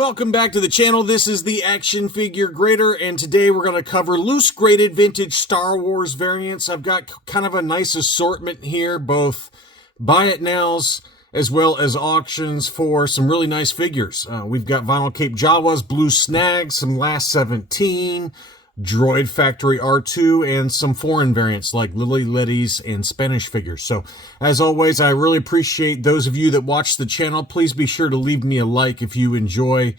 Welcome back to the channel. This is the Action Figure Grader, and today we're going to cover loose graded vintage Star Wars variants. I've got kind of a nice assortment here, both buy it nows as well as auctions for some really nice figures. We've got vinyl cape Jawas, blue Snags, some Last 17, Droid Factory R2, and some foreign variants like Lily Letty's and Spanish figures. So, as always, I really appreciate those of you that watch the channel. Please be sure to leave me a like if you enjoy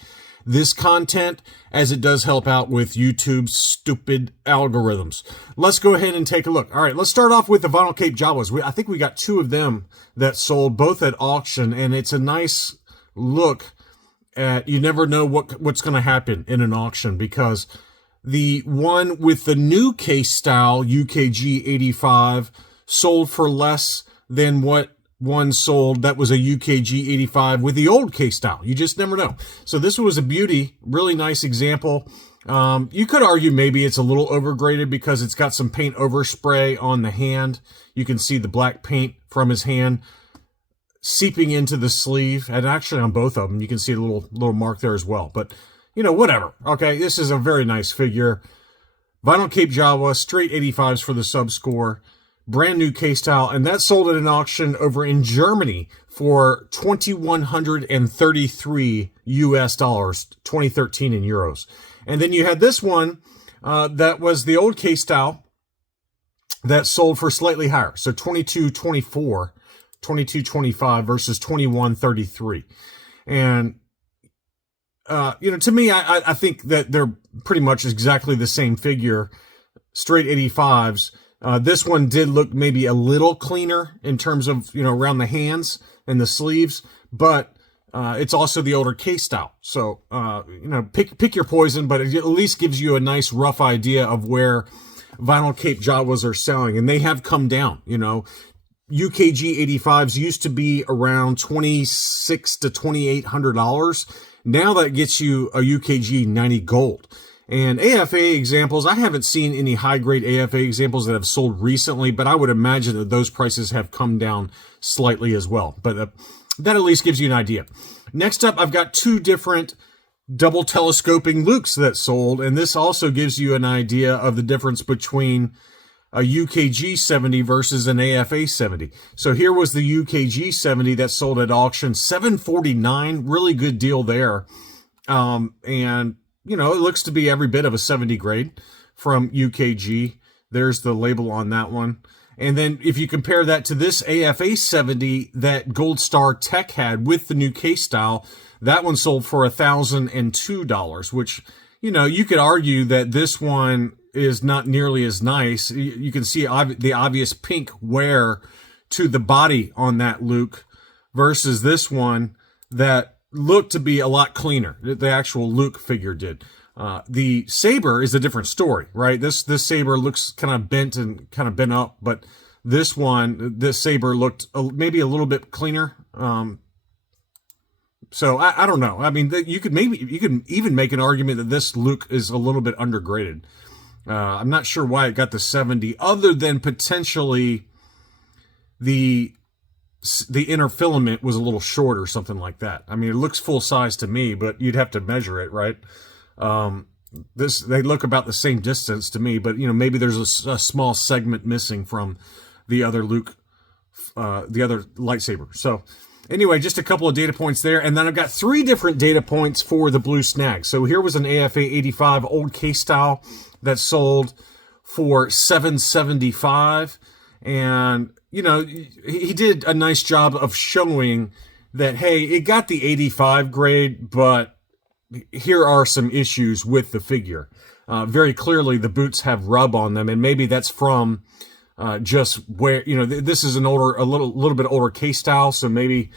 this content, as it does help out with YouTube's stupid algorithms. Let's go ahead and take a look. All right, let's start off with the vinyl cape Jawas. I think we got two of them that sold, both at auction, and it's a nice look at, you never know what's going to happen in an auction, because the one with the new case style UKG 85 sold for less than what one sold that was a UKG 85 with the old case style. You just never know. So this was a beauty, really nice example. You could argue maybe it's a little overgraded because it's got some paint overspray on the hand. You can see the black paint from his hand seeping into the sleeve, and actually on both of them you can see a little mark there as well. But you know, whatever. Okay, this is a very nice figure. Vinyl cape Jawa, straight 85s for the sub score. Brand new case style, and that sold at an auction over in Germany for $2,133 US dollars, 2013 in euros. And then you had this one that was the old case style that sold for slightly higher. So 2224, 2225 versus 2133. And you know, to me, I think that they're pretty much exactly the same figure, straight 85s. This one did look maybe a little cleaner in terms of, you know, around the hands and the sleeves, but it's also the older case style. So, you know, pick your poison, but it at least gives you a nice rough idea of where vinyl cape Jawas are selling, and they have come down. You know, UKG 85s used to be around $2,600 to $2,800. Now that gets you a UKG 90 gold. And AFA examples, I haven't seen any high-grade AFA examples that have sold recently, but I would imagine that those prices have come down slightly as well. But that at least gives you an idea. Next up, I've got two different double telescoping Lukes that sold, and this also gives you an idea of the difference between a UKG 70 versus an AFA 70. So here was the UKG 70 that sold at auction, $749, really good deal there. And, you know, it looks to be every bit of a 70 grade from UKG. There's the label on that one. And then if you compare that to this AFA 70 that Gold Star Tech had with the new case style, that one sold for $1,002, which, you know, you could argue that this one is not nearly as nice. You can see the obvious pink wear to the body on that Luke versus this one that looked to be a lot cleaner. The actual Luke figure did. The saber is a different story, right? This saber looks kind of bent and kind of bent up, but this saber looked maybe a little bit cleaner. So I don't know. I mean, you could even make an argument that this Luke is a little bit undergraded. I'm not sure why it got the 70, other than potentially the inner filament was a little short or something like that. I mean, it looks full size to me, but you'd have to measure it, right? They look about the same distance to me, but you know, maybe there's a small segment missing from the other Luke, the other lightsaber. So anyway, just a couple of data points there, and then I've got three different data points for the blue Snag. So here was an AFA 85 old case style that sold for $775, and you know, he did a nice job of showing that, hey, it got the 85 grade, but here are some issues with the figure. Very clearly, the boots have rub on them, and maybe that's from just where, you know, this is a little bit older case style, so maybe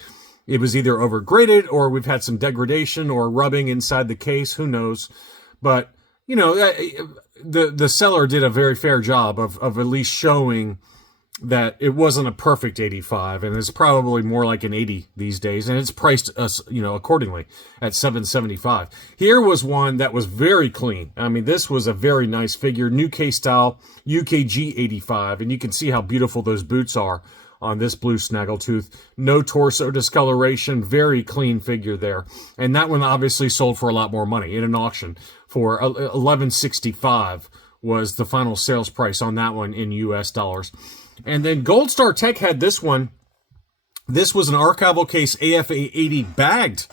it was either overgraded or we've had some degradation or rubbing inside the case. Who knows? But you know, the seller did a very fair job of at least showing that it wasn't a perfect 85, and it's probably more like an 80 these days, and it's priced you know, accordingly at $775. Here was one that was very clean. I mean, this was a very nice figure, new case style UKG 85, and you can see how beautiful those boots are on this blue snaggletooth. No torso discoloration, very clean figure there. And that one obviously sold for a lot more money in an auction for $11.65 was the final sales price on that one in US dollars. And then Gold Star Tech had this one. This was an archival case AFA 80 bagged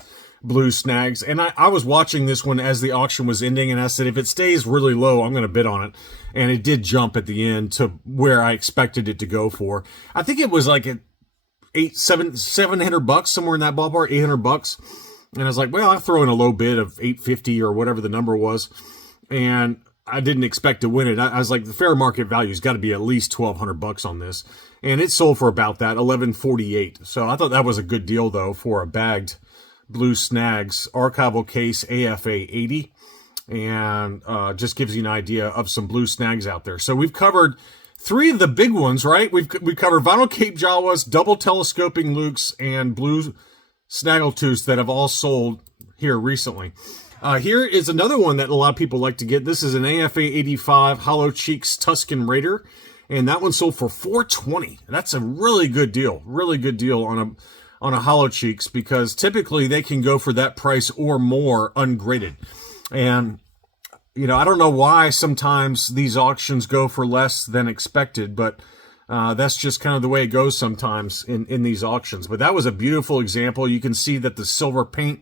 blue snags, and I was watching this one as the auction was ending, and I said, if it stays really low, I'm going to bid on it. And it did jump at the end to where I expected it to go for. I think it was like at $700, somewhere in that ballpark, $800. And I was like, well, I'll throw in a low bid of $850 or whatever the number was. And I didn't expect to win it. I was like, the fair market value's got to be at least $1,200 on this. And it sold for about that, $11.48. So I thought that was a good deal, though, for a bagged blue snags archival case AFA 80. And just gives you an idea of some blue snags out there. So we've covered 3 of the big ones, right? We've covered vinyl cape Jawas, double telescoping lukes, and blue snaggletooths that have all sold here recently. Here is another one that a lot of people like to get. This is an AFA 85 Hollow Cheeks Tusken Raider, and that one sold for $420. That's a really good deal. Really good deal on a Hollow Cheeks, because typically they can go for that price or more ungraded. And, you know, I don't know why sometimes these auctions go for less than expected, but that's just kind of the way it goes sometimes in these auctions. But that was a beautiful example. You can see that the silver paint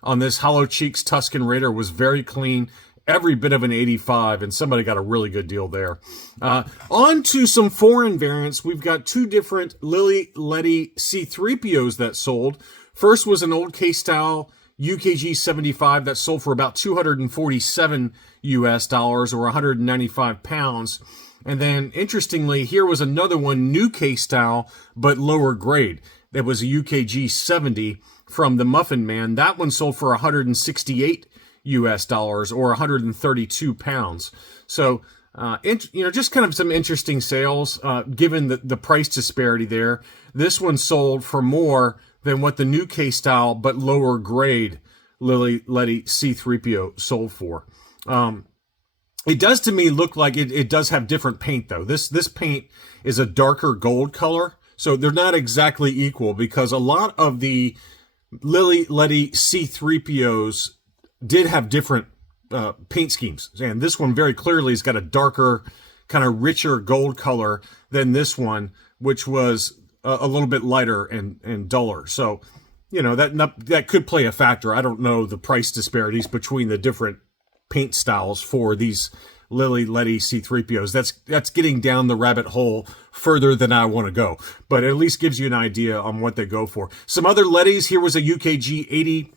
on this Hollow Cheeks Tusken Raider was very clean, every bit of an 85, and somebody got a really good deal there. On to some foreign variants. We've got 2 different Lily Letty C3POs that sold. First was an old K-style UKG 75 that sold for about $247 US dollars, or 195 pounds. And then, interestingly, here was another one, new K-style, but lower grade. That was a UKG 70 from the Muffin Man. That one sold for 168 US dollars, or 132 pounds. So, you know, just kind of some interesting sales, given the price disparity there. This one sold for more than what the new K-style, but lower grade Lily Letty C3PO sold for. It does to me look like it does have different paint, though. This paint is a darker gold color, so they're not exactly equal, because a lot of the Lily Letty C3POs did have different paint schemes. And this one very clearly has got a darker, kind of richer gold color than this one, which was a little bit lighter and duller. So, you know, that could play a factor. I don't know the price disparities between the different paint styles for these Lily Letty C3POs. That's getting down the rabbit hole further than I want to go, but it at least gives you an idea on what they go for. Some other Lettys. Here was a UKG 80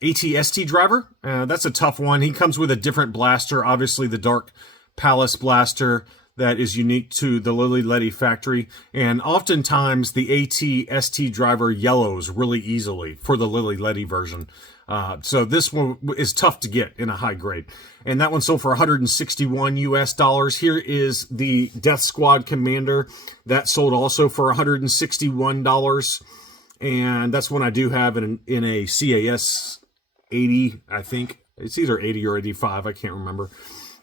ATST driver. That's a tough one. He comes with a different blaster, obviously the Dark Palace blaster that is unique to the Lily Letty factory. And oftentimes the ATST driver yellows really easily for the Lily Letty version. So this one is tough to get in a high grade. And that one sold for 161 US dollars. Here is the Death Squad Commander. That sold also for $161. And that's one I do have in a CAS 80, I think. It's either 80 or 85, I can't remember.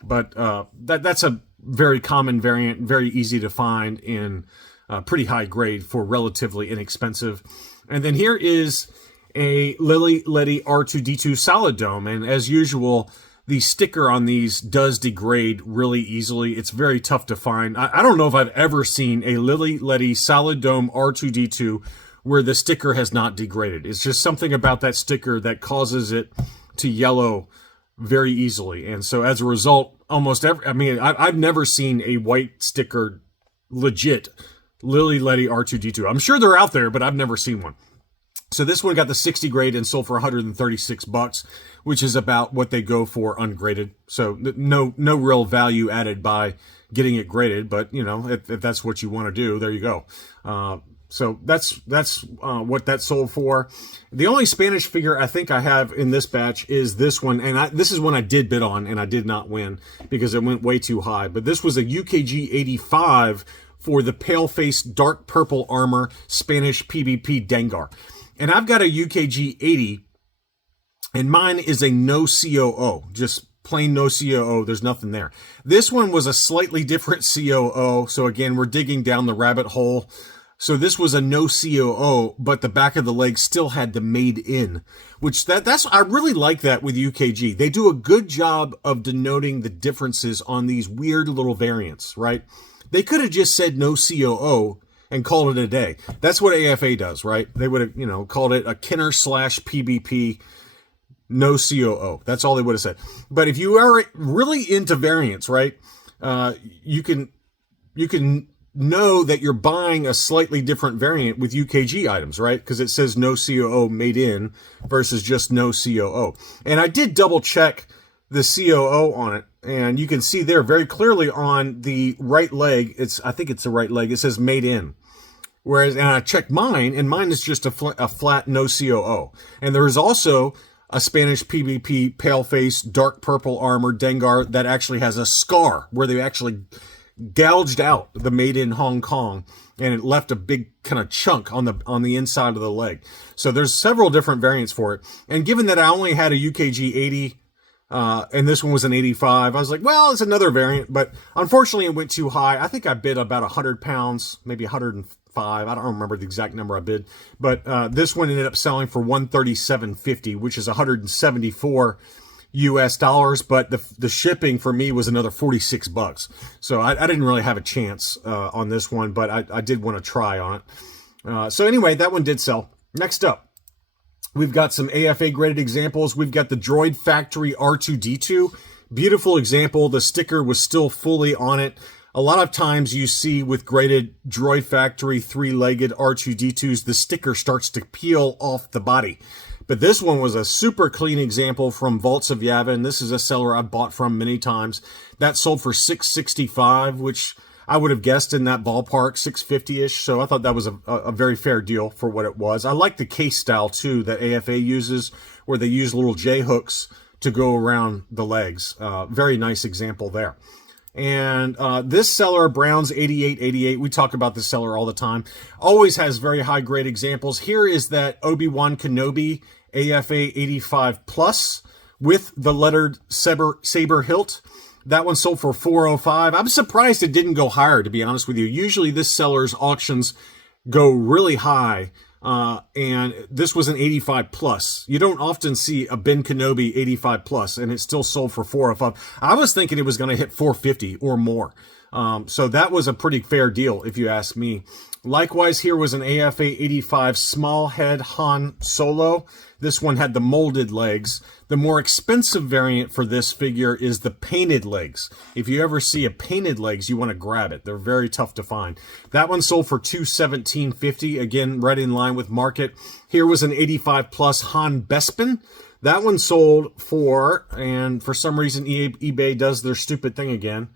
But that's a very common variant, very easy to find in pretty high grade for relatively inexpensive. And then here is a Lily Letty R2-D2 Solid Dome. And as usual, the sticker on these does degrade really easily. It's very tough to find. I don't know if I've ever seen a Lily Letty Solid Dome R2-D2 where the sticker has not degraded. It's just something about that sticker that causes it to yellow very easily. And so as a result, I've never seen a white sticker legit Lily Letty R2-D2. I'm sure they're out there, but I've never seen one. So this one got the 60 grade and sold for $136, which is about what they go for ungraded. So no real value added by getting it graded, but you know, if that's what you want to do, there you go. So that's what that sold for. The only Spanish figure I think I have in this batch is this one, and this is one I did bid on, and I did not win because it went way too high. But this was a UKG 85 for the pale-face dark purple armor Spanish PvP Dengar. And I've got a UKG 80, and mine is a no COO, just plain no COO. There's nothing there. This one was a slightly different COO, so again, we're digging down the rabbit hole. So this was a no COO, but the back of the leg still had the made in, which that's I really like that with UKG. They do a good job of denoting the differences on these weird little variants, right? They could have just said no COO and called it a day. That's what AFA does, right? They would have, called it a Kenner / PBP no COO. That's all they would have said. But if you are really into variants, right, you can know that you're buying a slightly different variant with UKG items, right? Because it says no COO made in versus just no COO. And I did double check the COO on it, and you can see there very clearly on the right leg, I think it's the right leg, it says made in. Whereas, and I checked mine, and mine is just a flat no COO. And there is also a Spanish PvP paleface dark purple armor Dengar that actually has a scar where they actually gouged out the made in Hong Kong, and it left a big kind of chunk on the inside of the leg. So there's several different variants for it. And given that I only had a UKG 80, and this one was an 85, I was like, well, it's another variant, but unfortunately it went too high. I think I bid about 100 pounds, maybe 105. I don't remember the exact number I bid, but this one ended up selling for $137.50, which is 174 US dollars, but the shipping for me was another $46. So I didn't really have a chance on this one, but I did want to try on it. So anyway, that one did sell. Next up, we've got some AFA graded examples. We've got the Droid Factory R2-D2. Beautiful example. The sticker was still fully on it. A lot of times you see with graded Droid Factory 3-legged R2-D2s, the sticker starts to peel off the body. But this one was a super clean example from Vaults of Yavin. This is a seller I've bought from many times. That sold for $665, which I would have guessed in that ballpark, $650-ish. So I thought that was a very fair deal for what it was. I like the case style, too, that AFA uses, where they use little J-hooks to go around the legs. Very nice example there. And this seller, Brown's 8888, we talk about this seller all the time, always has very high grade examples. Here is that Obi-Wan Kenobi AFA 85 Plus with the lettered saber hilt. That one sold for $405. I'm surprised it didn't go higher, to be honest with you. Usually this seller's auctions go really high. And this was an 85 plus. You don't often see a Ben Kenobi 85 plus, and it still sold for $405. I was thinking it was going to hit $450 or more. So that was a pretty fair deal, if you ask me. Likewise, here was an AFA 85 small head Han Solo. This one had the molded legs. The more expensive variant for this figure is the painted legs. If you ever see a painted legs, you want to grab it. They're very tough to find. That one sold for $217.50. Again, right in line with market. Here was an 85 plus Han Bespin. That one sold for, and for some reason eBay does their stupid thing again.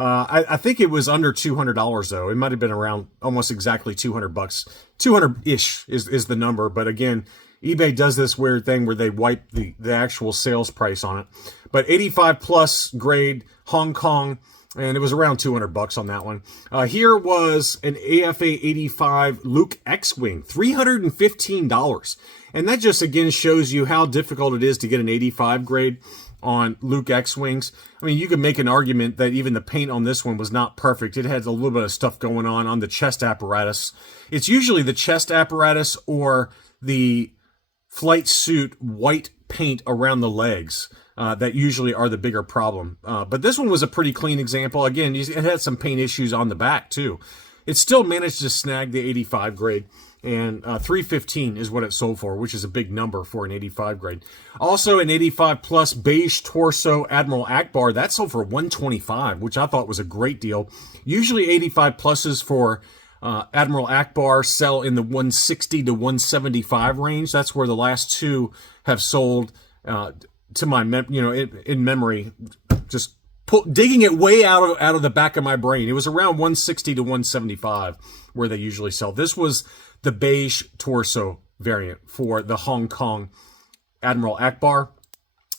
I think it was under $200 though. It might have been around almost exactly $200. 200-ish is the number. But again, eBay does this weird thing where they wipe the actual sales price on it. But 85 plus grade Hong Kong, and it was around $200 on that one. Here was an AFA 85 Luke X-Wing, $315. And that just again shows you how difficult it is to get an 85 grade on Luke X-Wings. I mean, you could make an argument that even the paint on this one was not perfect. It had a little bit of stuff going on the chest apparatus. It's usually the chest apparatus or the flight suit white paint around the legs that usually are the bigger problem. But this one was a pretty clean example. Again, it had some paint issues on the back too. It still managed to snag the 85 grade. And $315 is what it sold for, which is a big number for an 85 grade. Also, an 85 plus beige torso Admiral Akbar, that sold for $125, which I thought was a great deal. Usually 85 pluses for Admiral Akbar sell in the $160 to $175 range. That's where the last two have sold. To my in memory, just digging it way out of the back of my brain. It was around $160 to $175 where they usually sell. This was the beige torso variant for the Hong Kong Admiral Akbar.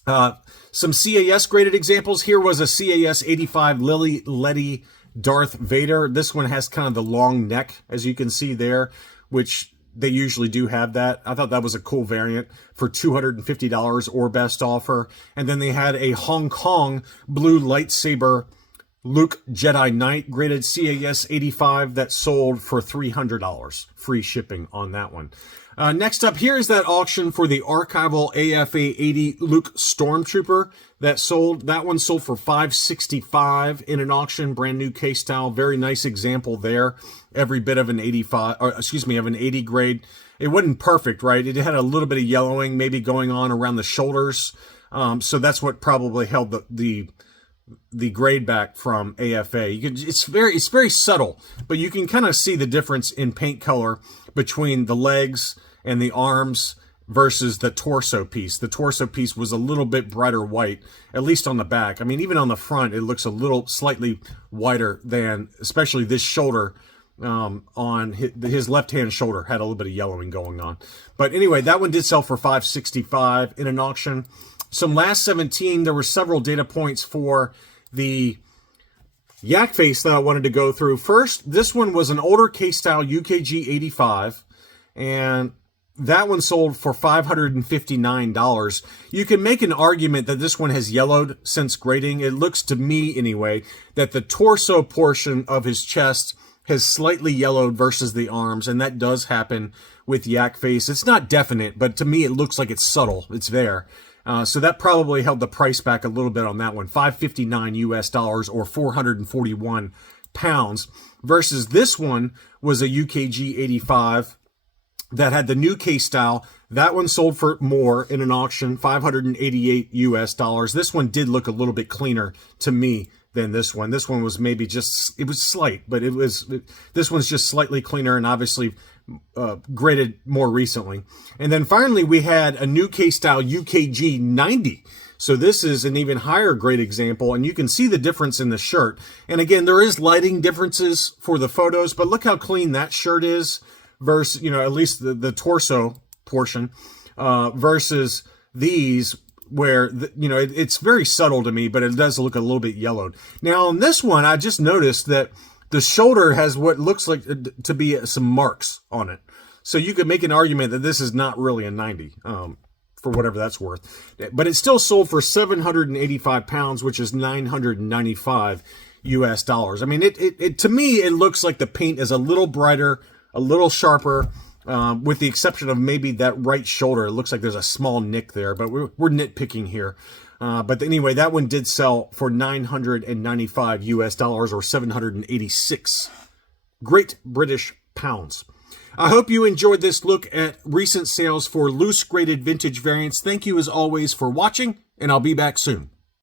Some CAS graded examples. Here was a CAS 85 Lily Letty Darth Vader. This one has kind of the long neck, as you can see there, which they usually do have that. I thought that was a cool variant for $250 or best offer. And then they had a Hong Kong blue lightsaber Luke Jedi Knight graded CAS 85 that sold for $300. Free shipping on that one. Next up, here is that auction for the archival AFA 80 Luke Stormtrooper that sold. That one sold for $565 in an auction, brand new case style. Very nice example there. Every bit of an 85, or excuse me, of an 80 grade. It wasn't perfect, right? It had a little bit of yellowing maybe going on around the shoulders. So that's what probably held the grade back from AFA. It's very subtle, but you can kind of see the difference in paint color between the legs and the arms versus the torso piece. The torso piece was a little bit brighter white, at least on the back. I mean, even on the front, it looks a little slightly whiter than, especially this shoulder. On his left-hand shoulder had a little bit of yellowing going on. But anyway, that one did sell for $565 in an auction. Some last 17, there were several data points for the Yakface that I wanted to go through. First, this one was an older case style UKG 85, and that one sold for $559. You can make an argument that this one has yellowed since grading. It looks to me, anyway, that the torso portion of his chest has slightly yellowed versus the arms, and that does happen with Yakface. It's not definite, but to me it looks like it's subtle. It's there. So that probably held the price back a little bit on that one. $559 US or 441 pounds. Versus this one was a UKG 85 that had the new case style. That one sold for more in an auction, $588 US. This one did look a little bit cleaner to me than this one. This one was maybe just, it was slight, but this one's just slightly cleaner and obviously graded more recently. And then finally, we had a new case style UKG 90. So this is an even higher grade example, and you can see the difference in the shirt. And again, there is lighting differences for the photos, but look how clean that shirt is versus, at least the torso portion, versus these, where, it's very subtle to me, but it does look a little bit yellowed. Now, on this one, I just noticed that the shoulder has what looks like to be some marks on it. So you could make an argument that this is not really a 90, for whatever that's worth. But it still sold for 785 pounds, which is $995 US. I mean, it to me, it looks like the paint is a little brighter, a little sharper, with the exception of maybe that right shoulder. It looks like there's a small nick there, but we're nitpicking here. But anyway, that one did sell for $995 US or 786 Great British pounds. I hope you enjoyed this look at recent sales for loose graded vintage variants. Thank you as always for watching, and I'll be back soon.